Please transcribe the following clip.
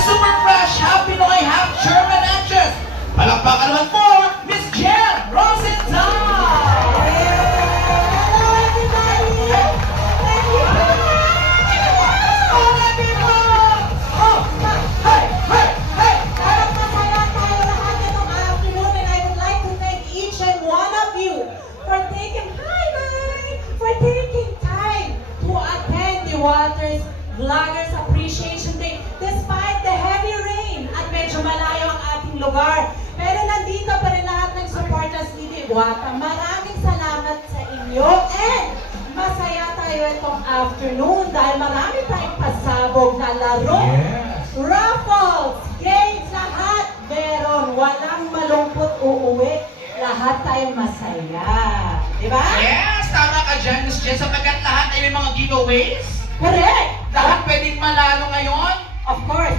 super fresh, happy Pinoy, half German actress. Palakpakan naman po, Miss Jen Rosenthal! Hello, everybody! Thank you! Hey, hey, hey! Parang masaya tayo lahat itong afternoon, and I would like to thank each and one of you for taking time to attend the Walters Vloggers Appreciation Day despite the heavy rain at medyo malayo ang ating lugar. Pero nandito pa rin lahat ng supporters ni Diwata. Maraming salamat sa inyo and masaya tayo itong afternoon dahil marami tayong pasabog na laro. Yes. Raffles, games, lahat meron. Walang malungkot uuwi. Lahat tayo masaya. Diba? Yes, tama ka dyan, Miss Jen, sapagkat lahat ay may mga giveaways. Correct! Lahat pwedeng manalo ngayon.